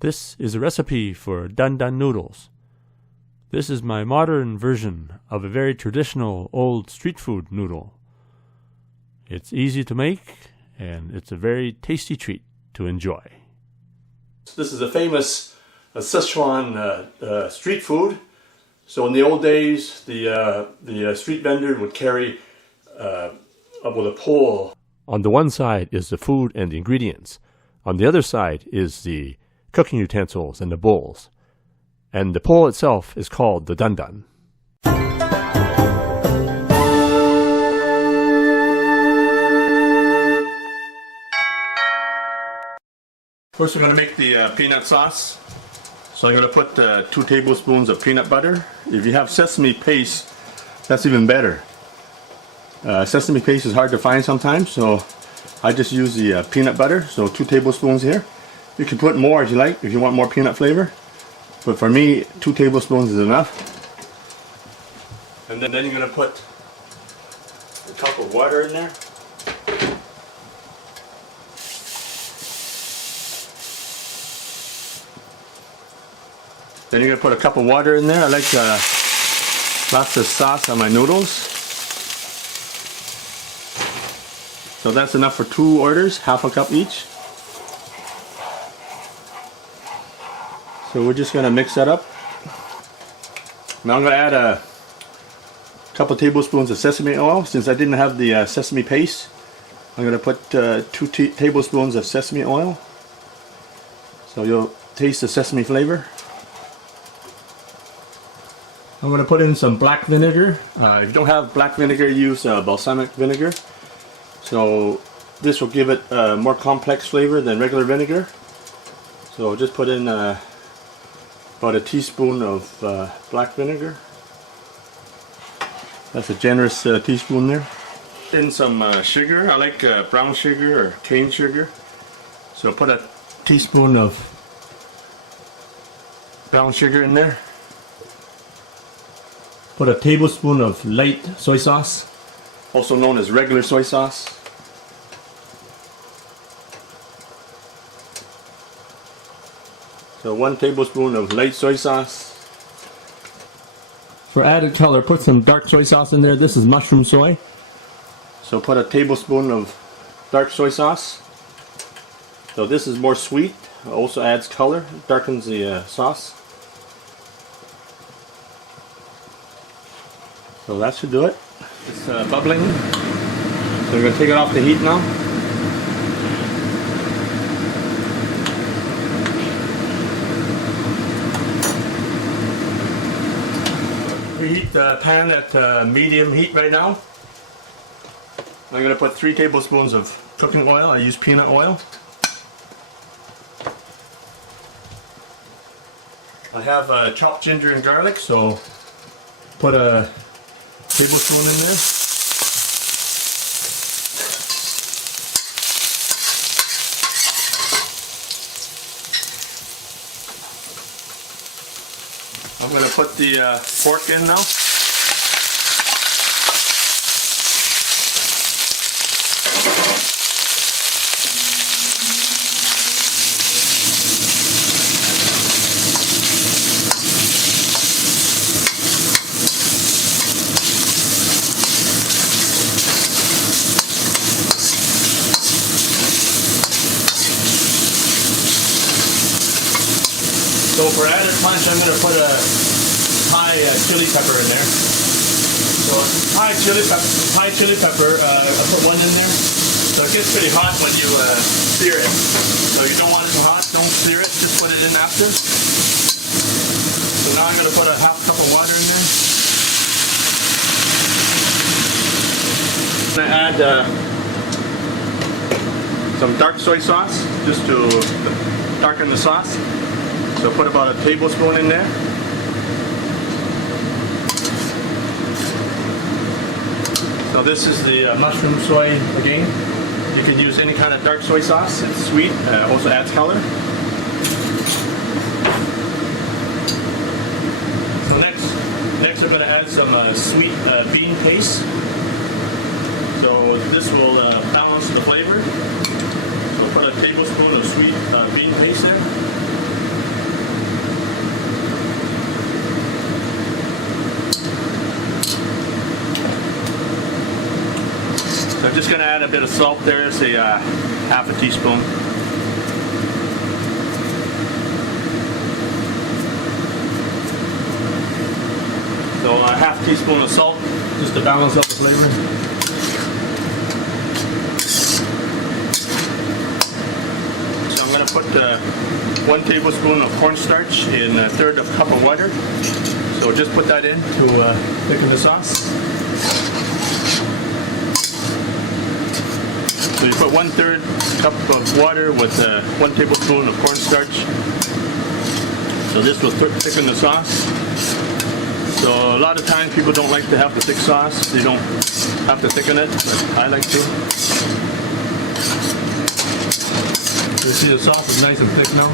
This is a recipe for Dan Dan Noodles. This is my modern version of a very traditional old street food noodle. It's easy to make, and it's a very tasty treat to enjoy. This is a famous Sichuan street food. So in the old days, the street vendor would carry with a pole. On the one side is the food and the ingredients. On the other side is the cooking utensils and the bowls. And the pole itself is called the Dandan. First we're going to make the peanut sauce. So I'm going to put 2 tablespoons of peanut butter. If you have sesame paste, that's even better. Sesame paste is hard to find sometimes, so I just use the peanut butter. So 2 tablespoons here. You can put more if you like, if you want more peanut flavor. But for me, 2 tablespoons is enough. And then you're going to put a cup of water in there. Then you're going to put a cup of water in there. I like lots of sauce on my noodles. So that's enough for 2 orders, half a cup each. So we're just going to mix that up. Now I'm going to add a couple tablespoons of sesame oil. Since I didn't have the sesame paste, I'm going to put 2 tablespoons of sesame oil. So you'll taste the sesame flavor. I'm going to put in some black vinegar. If you don't have black vinegar, use balsamic vinegar. So this will give it a more complex flavor than regular vinegar. So just put in about a teaspoon of black vinegar. That's a generous teaspoon there. In some sugar. I like brown sugar or cane sugar. So put a teaspoon of brown sugar in there. Put a tablespoon of light soy sauce, also known as regular soy sauce. So 1 tablespoon of light soy sauce. For added color, put some dark soy sauce in there. This is mushroom soy. So put a tablespoon of dark soy sauce. So this is more sweet, also adds color, darkens the sauce. So that should do it. It's bubbling. So we're going to take it off the heat now. Preheat the pan at medium heat right now. I'm going to put 3 tablespoons of cooking oil. I use peanut oil. I have chopped ginger and garlic, so put a tablespoon in there. I'm going to put the pork in now. So for added punch, I'm going to put a Thai chili pepper in there. So Thai chili pepper, I put 1 in there. So it gets pretty hot when you sear it. So you don't want it too hot, don't sear it, just put it in after. So now I'm going to put a half cup of water in there. I'm going to add some dark soy sauce, just to darken the sauce. So put about a tablespoon in there. Now this is the mushroom soy again. You can use any kind of dark soy sauce. It's sweet, also adds color. So next we're going to add some sweet bean paste. So this will balance the flavor. So put a tablespoon of sweet bean paste there. just going to add a bit of salt there, say half a teaspoon. So a half teaspoon of salt, just to balance out the flavor. So I'm going to put 1 tablespoon of cornstarch in a third of a cup of water. So just put that in to thicken the sauce. So you put 1/3 cup of water with 1 tablespoon of cornstarch. So this will thicken the sauce. So a lot of times people don't like to have the thick sauce. They don't have to thicken it, but I like to. You see the sauce is nice and thick now.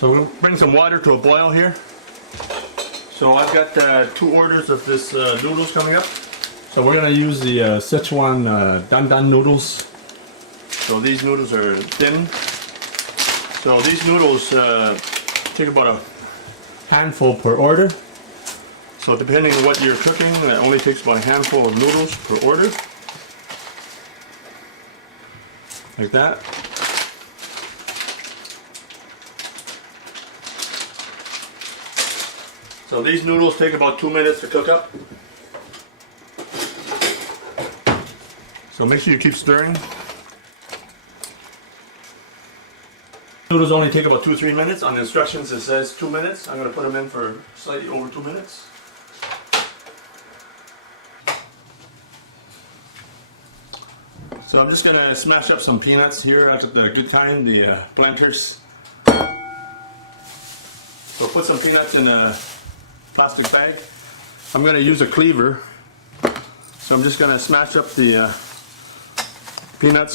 So we'll bring some water to a boil here. So I've got 2 orders of this noodles coming up. So we're going to use the Sichuan Dandan noodles. So these noodles are thin. So these noodles take about a handful per order. So depending on what you're cooking, it only takes about a handful of noodles per order. Like that. So these noodles take about 2 minutes to cook up. So make sure you keep stirring. Noodles only take about 2-3 minutes. On the instructions it says 2 minutes. I'm going to put them in for slightly over 2 minutes. So I'm just going to smash up some peanuts here. I took the good kind, the planters. So put some peanuts in a plastic bag. I'm going to use a cleaver. So I'm just going to smash up the peanuts.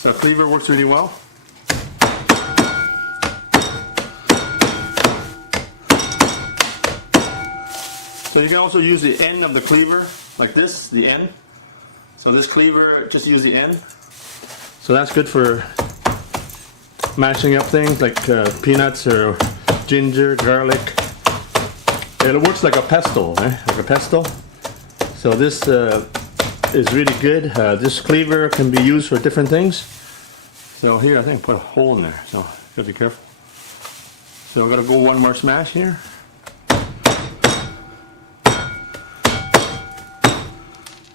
So a cleaver works really well. So you can also use the end of the cleaver, like this, the end. So this cleaver, just use the end. So that's good for mashing up things like peanuts or ginger, garlic. And it works like a pesto, like a pesto. So this is really good. This cleaver can be used for different things. So here I think I put a hole in there, so gotta be careful. So I'm gonna go one more smash here.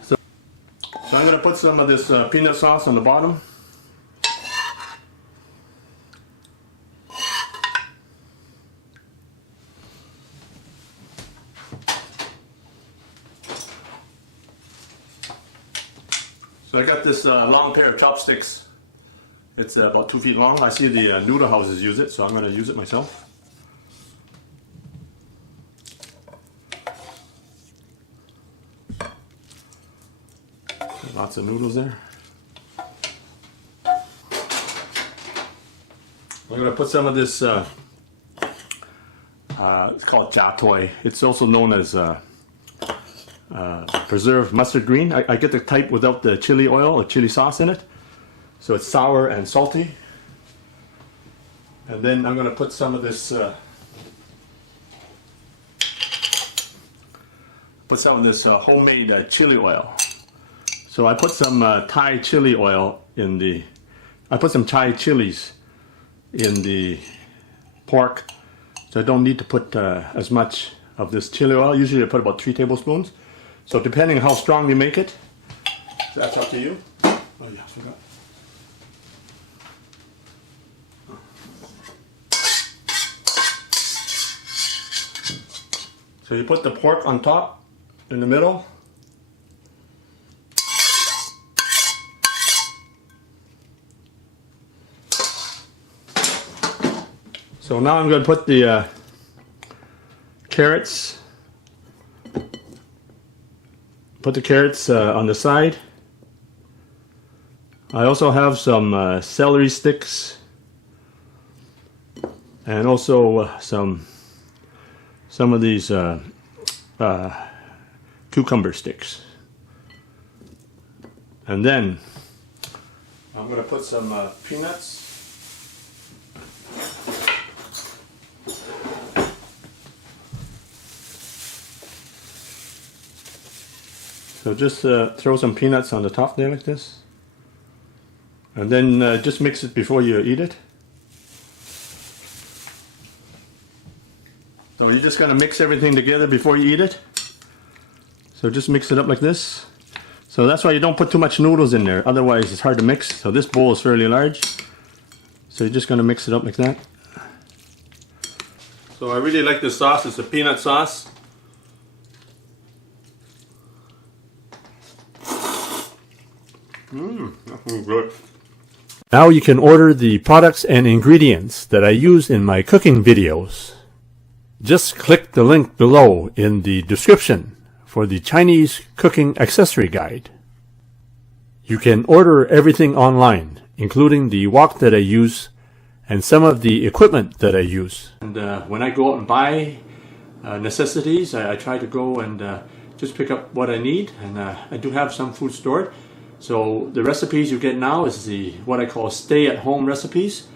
So I'm gonna put some of this peanut sauce on the bottom. So I got this long pair of chopsticks. It's about 2 feet long. I see the noodle houses use it, so I'm going to use it myself. Lots of noodles there. I'm going to put some of this, it's called jia toi. It's also known as preserved mustard green. I get the type without the chili oil or chili sauce in it. So it's sour and salty. And then I'm going to put some of this homemade chili oil. So I put some Thai chili oil in the, I put some Thai chilies in the pork. So I don't need to put as much of this chili oil. Usually I put about 3 tablespoons. So depending on how strong you make it, that's up to you. Oh yeah, I forgot. So you put the pork on top, in the middle. So now I'm going to put the carrots. Put the carrots on the side. I also have some celery sticks and also some of these cucumber sticks. And then I'm going to put some peanuts. So just throw some peanuts on the top there like this. And then just mix it before you eat it. So you're just going to mix everything together before you eat it. So just mix it up like this. So that's why you don't put too much noodles in there, otherwise it's hard to mix. So this bowl is fairly large. So you're just going to mix it up like that. So I really like this sauce. It's a peanut sauce. That's good. Now you can order the products and ingredients that I use in my cooking videos. Just click the link below in the description for the Chinese cooking accessory guide. You can order everything online, including the wok that I use and some of the equipment that I use. And when I go out and buy necessities, I try to go and just pick up what I need, and I do have some food stored. So the recipes you get now is what I call stay-at-home recipes.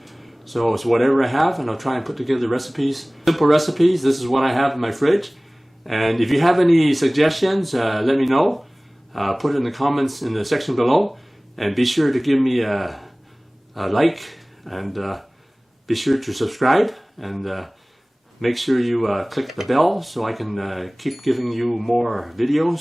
So it's whatever I have, and I'll try and put together recipes. Simple recipes. This is what I have in my fridge. And if you have any suggestions, let me know. Put it in the comments in the section below. And be sure to give me a like, and be sure to subscribe. And make sure you click the bell so I can keep giving you more videos.